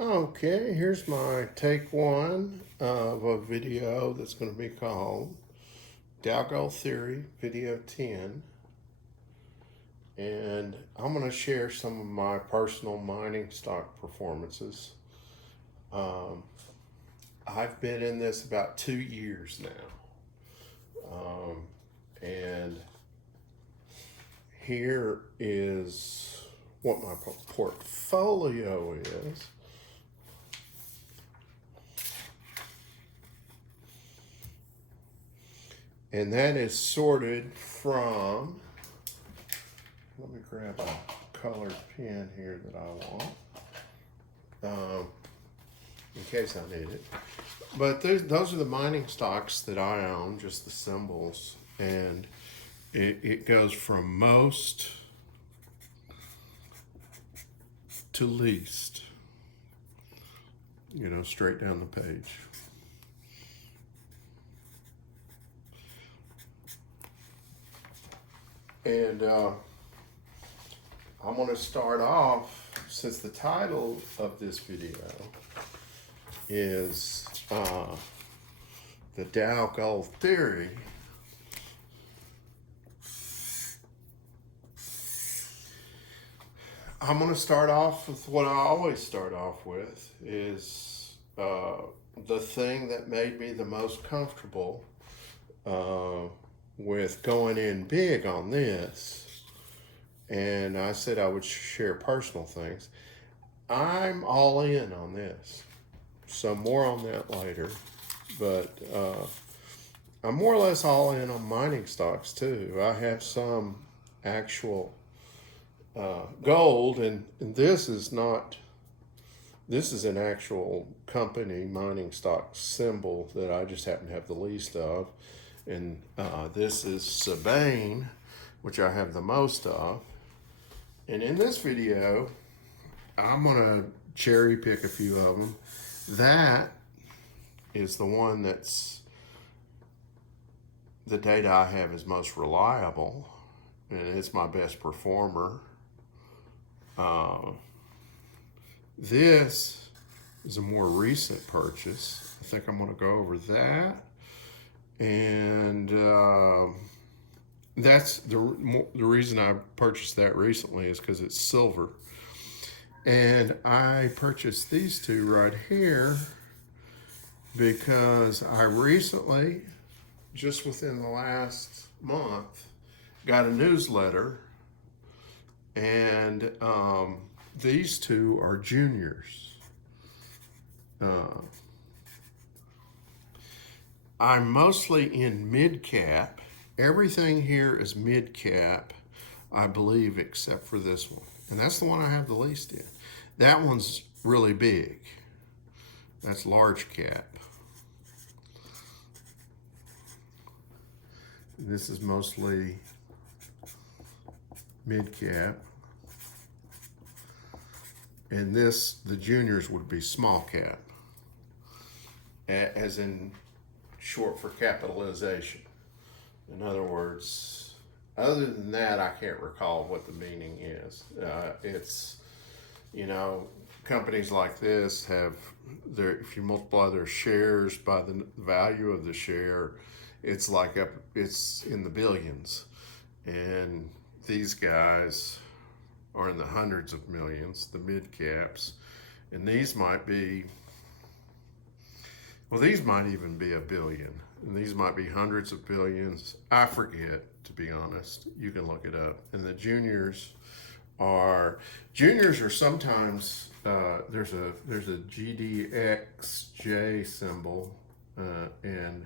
Okay, here's my take one of a video that's going to be called Dow Theory Video 10. And I'm going to share some of my personal mining stock performances. Um, I've been in this about 2 years now. And here is what my portfolio is. And that is sorted from, let me grab a colored pen here that I want, in case I need it. But those are the mining stocks that I own, just the symbols. And it goes from most to least, straight down the page. And I'm going to start off, since the title of this video is the Dow Gold Theory. I'm going to start off with what I always start off with, is the thing that made me the most comfortable with going in big on this. And I said I would share personal things. I'm all in on this. So more on that later. But I'm more or less all in on mining stocks too. I have some actual gold, and this is not, this is an actual company mining stock symbol that I just happen to have the least of. And this is Sabine, which I have the most of. And in this video, I'm gonna cherry pick a few of them. That is the one that's, the data I have is most reliable, and it's my best performer. This is a more recent purchase. I think I'm gonna go over that. And that's the reason I purchased that recently is because it's silver. And I purchased these two right here because I recently, just within the last month, got a newsletter, and these two are juniors. I'm mostly in mid-cap. Everything here is mid-cap, I believe, except for this one. And that's the one I have the least in. That one's really big. That's large cap. This is mostly mid-cap. And this, the juniors, would be small cap, as in short for capitalization. In other words, other than that, I can't recall what the meaning is. It's, companies like this have if you multiply their shares by the value of the share, it's like it's in the billions. And these guys are in the hundreds of millions, the mid caps. And these might be, well, these might even be a billion, and these might be hundreds of billions. I forget, to be honest. You can look it up. And the juniors are sometimes there's a GDXJ symbol, and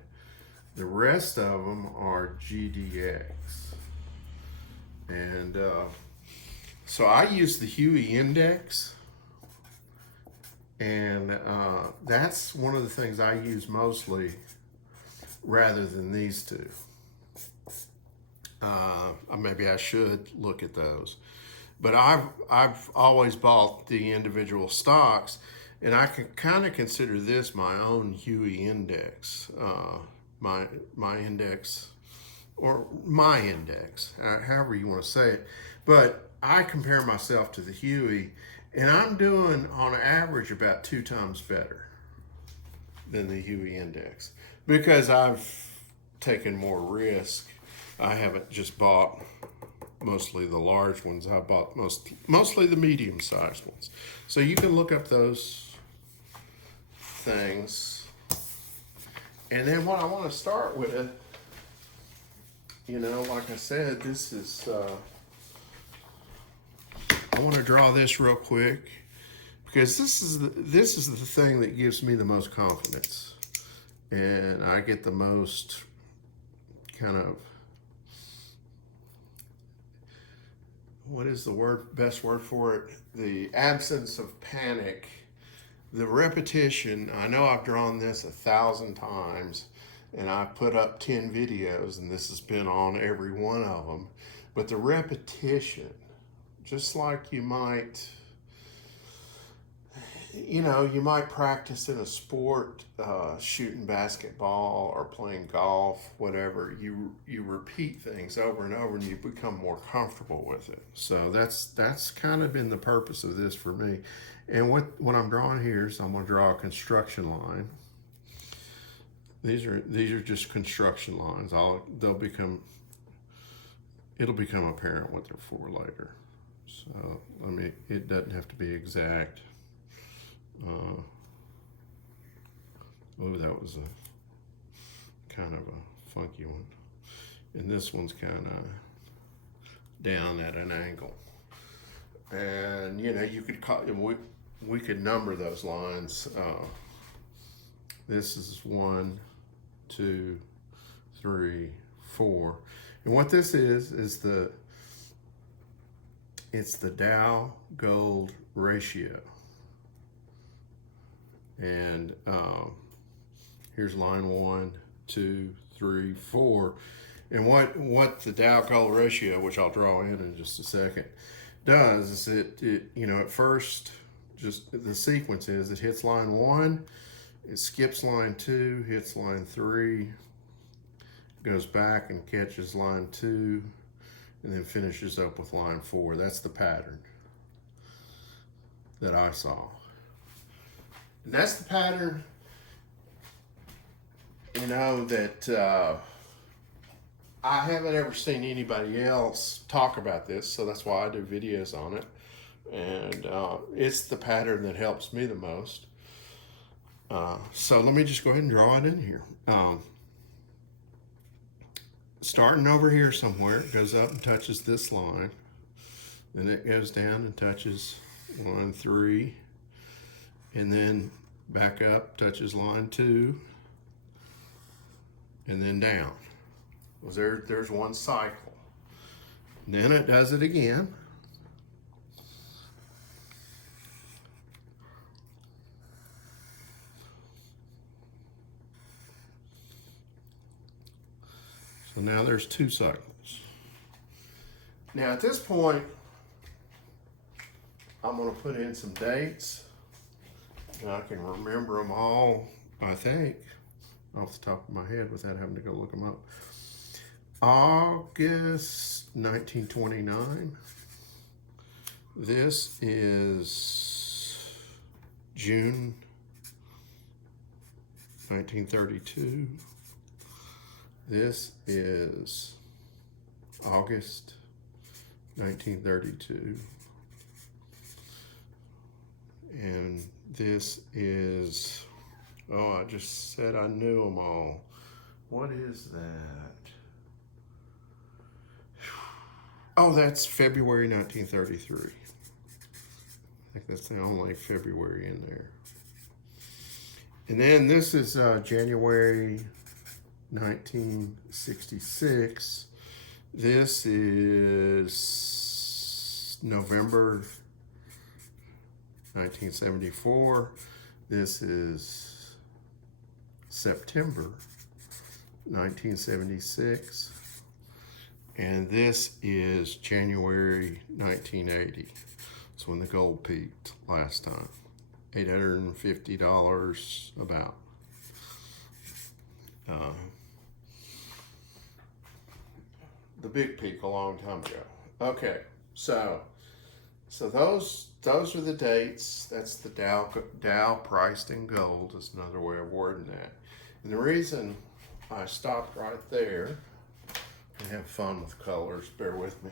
the rest of them are GDX. And so I use the Huey index. And that's one of the things I use mostly rather than these two. Maybe I should look at those. But I've always bought the individual stocks, and I can kind of consider this my own Huey index, my index, or my index, however you want to say it. But I compare myself to the Huey, And I'm doing on average about 2 times better than the Huey index because I've taken more risk. I haven't just bought mostly the large ones. I bought mostly the medium-sized ones. So you can look up those things. And then what I want to start with, you know, like I said, this is, I want to draw this real quick because this is the thing that gives me the most confidence. And I get the most kind of, what is the best word for it? The absence of panic. The repetition. I know I've drawn this 1,000 times and I've put up 10 videos and this has been on every one of them. But the repetition, just like you might, you know, you might practice in a sport, shooting basketball or playing golf, whatever. You repeat things over and over, and you become more comfortable with it. So that's kind of been the purpose of this for me. And what I'm drawing here is I'm going to draw a construction line. These are just construction lines. It'll become apparent what they're for later. So it doesn't have to be exact. That was a kind of a funky one. And this one's kind of down at an angle. And you know, you could call, we could number those lines. This is 1, 2, 3, 4. And what this is it's the Dow gold ratio. And here's line 1, 2, 3, 4. And what the Dow gold ratio, which I'll draw in just a second, does is it you know, at first, just the sequence is it hits line 1, it skips line 2, hits line 3, goes back and catches line 2, and then finishes up with line 4. That's the pattern that I saw. And that's the pattern, you know, that I haven't ever seen anybody else talk about this, so that's why I do videos on it. And it's the pattern that helps me the most. So let me just go ahead and draw it in here. Starting over here somewhere, it goes up and touches this line. Then it goes down and touches line 3. And then back up, touches line 2. And then down. Well, there's one cycle. Then it does it again. So now there's 2 cycles. Now at this point, I'm going to put in some dates. And I can remember them all, I think, off the top of my head without having to go look them up. August 1929. This is June 1932. This is August 1932. And this is, oh, I just said I knew them all. What is that? Oh, that's February 1933. I think that's the only February in there. And then this is January 1966. This is November 1974. This is September 1976. And this is January 1980. That's when the gold peaked last time. $850 about. The big peak a long time ago. Okay, so those those are the dates. That's the Dow priced in gold is another way of wording that. And the reason I stopped right there and have fun with colors, bear with me,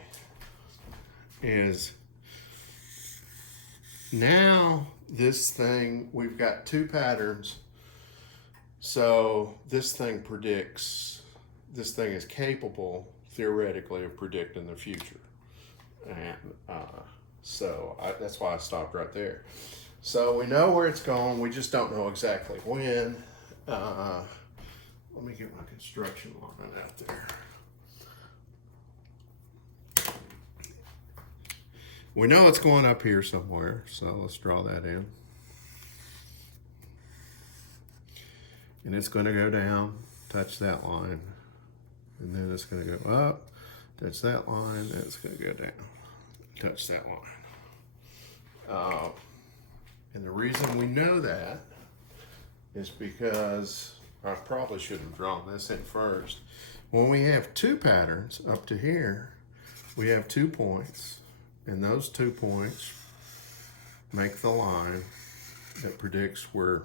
is now this thing, we've got two patterns. So this thing is capable theoretically of predicting the future. And that's why I stopped right there. So we know where it's going, we just don't know exactly when. Let me get my construction line out there. We know it's going up here somewhere, so let's draw that in. And it's going to go down, touch that line, and then it's going to go up, touch that line, and it's going to go down, touch that line. And the reason we know that is because I probably should have drawn this in first. When we have two patterns up to here, we have 2 points, and those 2 points make the line that predicts where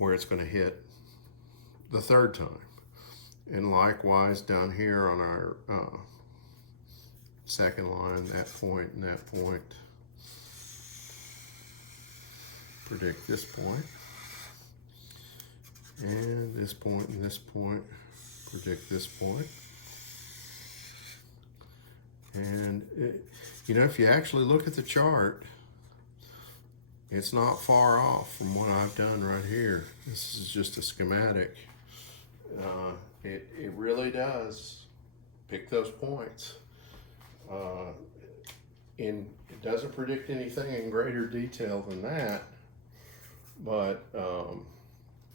it's going to hit the third time. And likewise down here on our second line, that point and that point predict this point, and this point and this point predict this point. And if you actually look at the chart, it's not far off from what I've done right here. This is just a schematic. It really does pick those points. And it doesn't predict anything in greater detail than that. But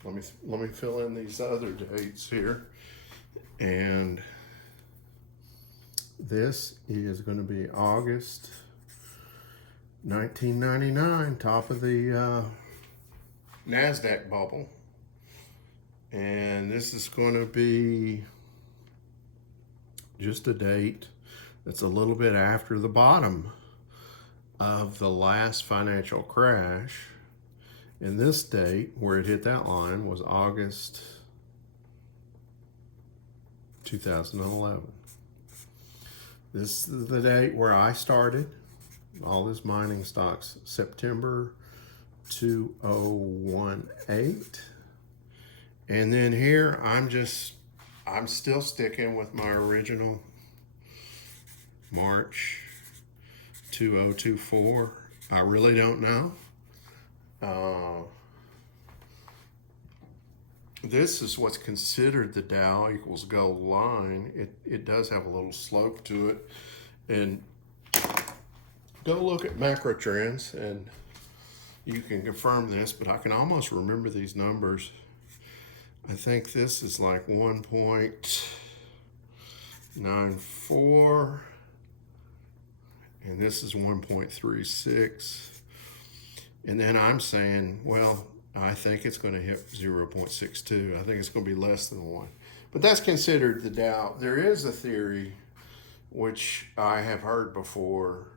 let me fill in these other dates here. And this is going to be August 1999, top of the NASDAQ bubble. And this is going to be just a date that's a little bit after the bottom of the last financial crash. And this date, where it hit that line, was August 2011. This is the date where I started all this mining stocks, September 2018. And then here, I'm still sticking with my original March 2024. I really don't know. This is what's considered the Dow equals gold line. It does have a little slope to it. And go look at macro trends and you can confirm this, but I can almost remember these numbers. I think this is like 1.94 and this is 1.36. And then I'm saying, well, I think it's going to hit 0.62. I think it's going to be less than 1. But that's considered the Dow. There is a theory, which I have heard before,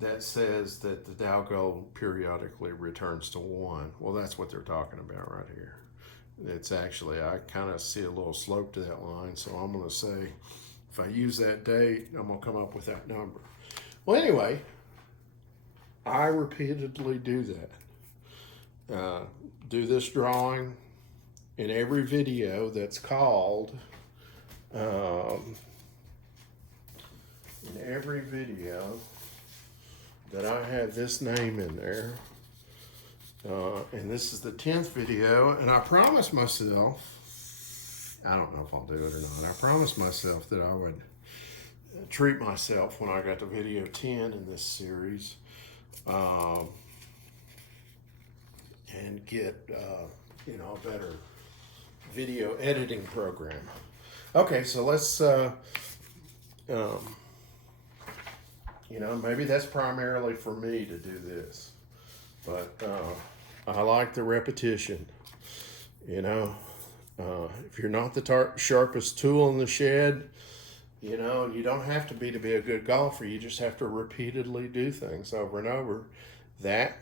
that says that the Dow gold periodically returns to 1. Well, that's what they're talking about right here. It's actually, I kind of see a little slope to that line, so I'm going to say, if I use that date, I'm going to come up with that number. Well, anyway, I repeatedly do that. Do this drawing in every video that's called, in every video that I have this name in there. And this is the 10th video, and I promised myself, I don't know if I'll do it or not, I promised myself that I would treat myself when I got to video 10 in this series. And get a better video editing program. Okay, so let's maybe that's primarily for me to do this, but I like the repetition. If you're not the sharpest tool in the shed, you know, you don't have to be a good golfer. You just have to repeatedly do things over and over. That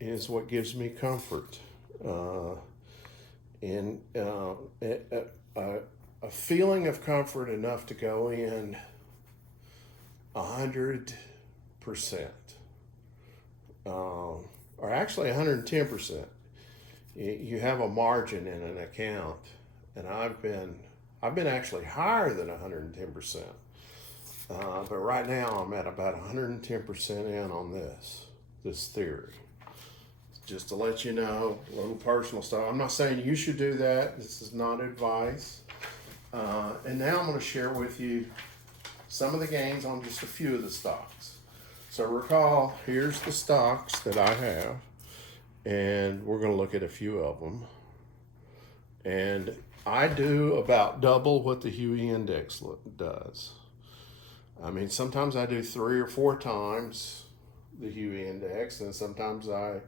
is what gives me comfort. And a feeling of comfort enough to go in 100%, or actually 110%. You have a margin in an account, and I've been actually higher than 110%. But right now I'm at about 110% in on this theory. Just to let you know, a little personal stuff. I'm not saying you should do that. This is not advice. And now I'm going to share with you some of the gains on just a few of the stocks. So recall, here's the stocks that I have, and we're going to look at a few of them. And I do about double what the Huey Index does. I mean, sometimes I do 3 or 4 times the Huey Index, and sometimes I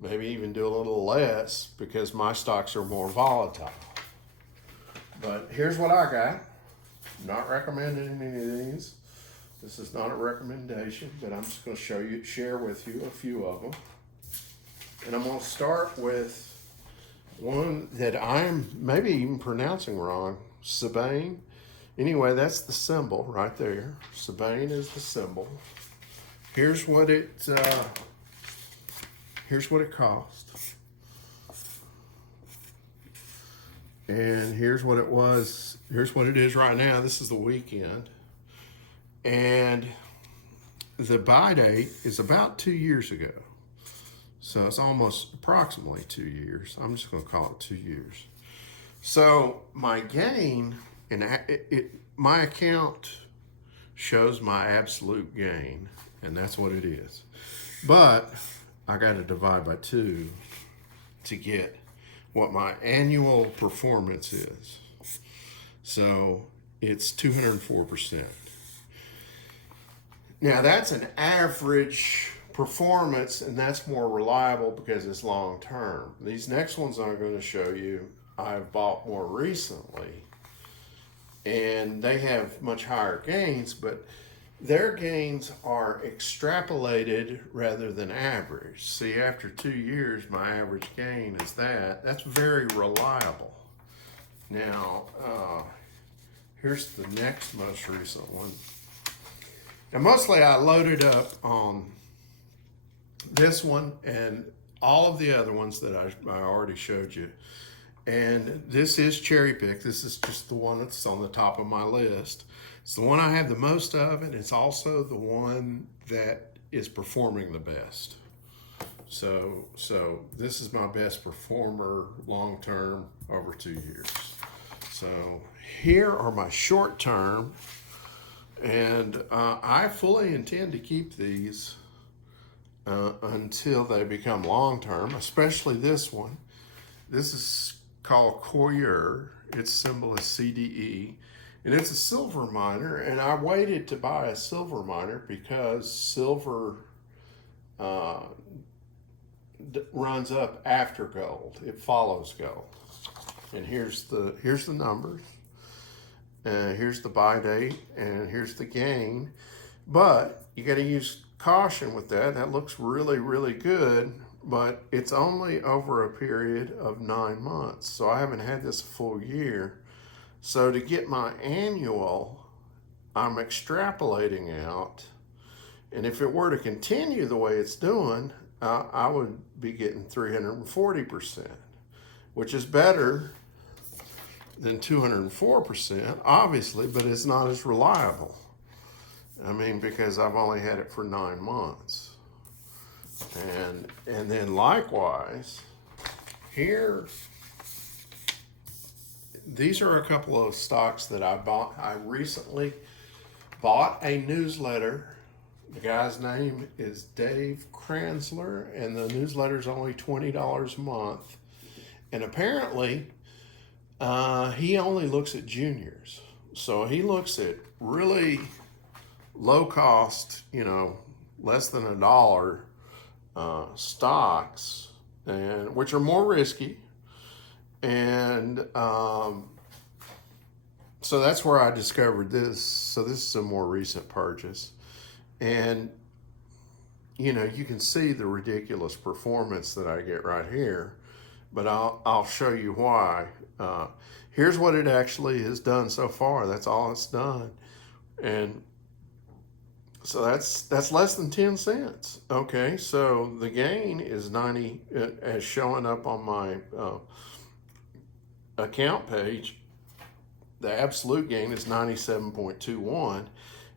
maybe even do a little less because my stocks are more volatile. But here's what I got. Not recommending any of these. This is not a recommendation, but I'm just going to share with you a few of them. And I'm going to start with one that I'm maybe even pronouncing wrong, Sabine. Anyway, that's the symbol right there. Sabine is the symbol. Here's what it cost. And here's what it was. Here's what it is right now. This is the weekend. And the buy date is about 2 years ago. So it's almost approximately 2 years. I'm just going to call it 2 years. So my gain, and my account shows my absolute gain, and that's what it is. But I got to divide by 2 to get what my annual performance is. So it's 204%. Now that's an average performance, and that's more reliable because it's long term. These next ones I'm going to show you, I've bought more recently, and they have much higher gains, but their gains are extrapolated rather than average. See, after 2 years, my average gain is that. That's very reliable. Now, here's the next most recent one. Now, mostly I loaded up on this one and all of the other ones that I already showed you. And this is cherry picked. This is just the one that's on the top of my list. It's the one I have the most of, and it's also the one that is performing the best. So this is my best performer long term over 2 years. So here are my short term, and I fully intend to keep these until they become long term, especially this one. This is called Courier. Its symbol is CDE, and it's a silver miner, and I waited to buy a silver miner because silver runs up after gold. It follows gold. And here's the numbers, and here's the buy date, and here's the gain. But you got to use caution with that. That looks really, really good, but it's only over a period of 9 months. So I haven't had this a full year. So to get my annual, I'm extrapolating out. And if it were to continue the way it's doing, I would be getting 340%, which is better than 204%, obviously, but it's not as reliable. I mean, because I've only had it for 9 months. And then likewise, here, these are a couple of stocks that I bought. I recently bought a newsletter. The guy's name is Dave KRANZLER, and the newsletter is only $20 a month. And apparently, he only looks at juniors. So he looks at really low cost, less than $1 stocks, and which are more risky. And so that's where I discovered this. So this is a more recent purchase. And, you know, you can see the ridiculous performance that I get right here, but I'll show you why. Uh, Here's what it actually has done so far. That's all it's done. And so that's less than 10 cents. Okay, so the gain is 90, as showing up on my account page. The absolute gain is 97.21.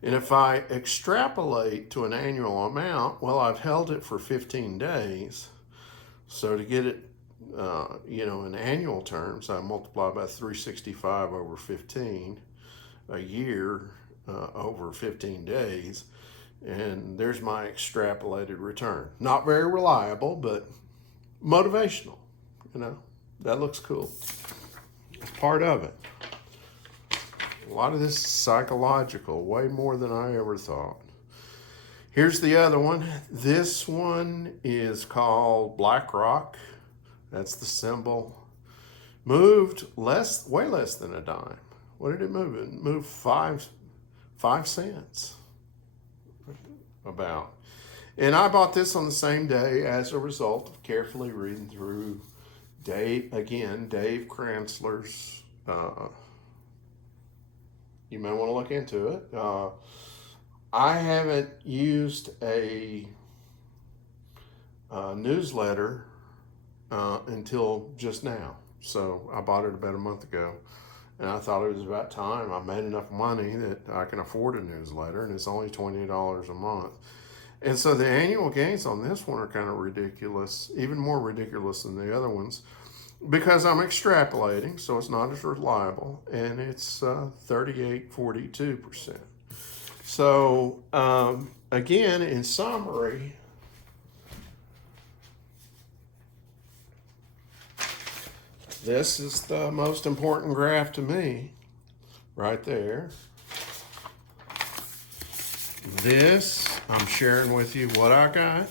And if I extrapolate to an annual amount, well, I've held it for 15 days. So to get it, you know, in annual terms, I multiply by 365 over 15, a year over 15 days. And there's my extrapolated return. Not very reliable, but motivational. You know, that looks cool. It's part of it. A lot of this is psychological, way more than I ever thought. Here's the other one. This one is called BlackRock. That's the symbol. Moved way less than a dime. What did it move? It moved 5 cents about. And I bought this on the same day as a result of carefully reading through Dave KRANZLER's. You may want to look into it. I haven't used a newsletter until just now. So I bought it about a month ago, and I thought it was about time. I made enough money that I can afford a newsletter, and it's only $20 a month. And so the annual gains on this one are kind of ridiculous, even more ridiculous than the other ones, because I'm extrapolating, so it's not as reliable, and it's 38.42%. So again, in summary, this is the most important graph to me, right there. This, I'm sharing with you what I got.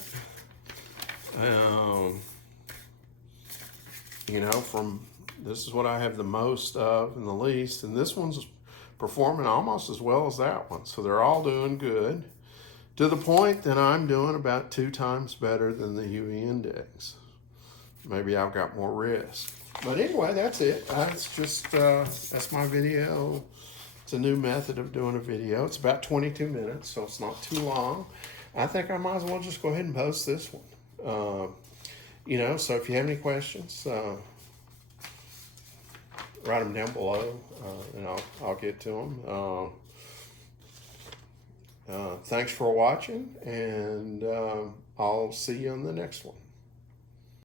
You know, this is what I have the most of and the least, and this one's performing almost as well as that one. So they're all doing good, to the point that I'm doing about 2 times better than the UE index. Maybe I've got more risk. But anyway, that's it. That's my video. It's a new method of doing a video. It's about 22 minutes, so it's not too long. I think I might as well just go ahead and post this one. You know, so if you have any questions, write them down below, and I'll get to them. Thanks for watching, and I'll see you on the next one.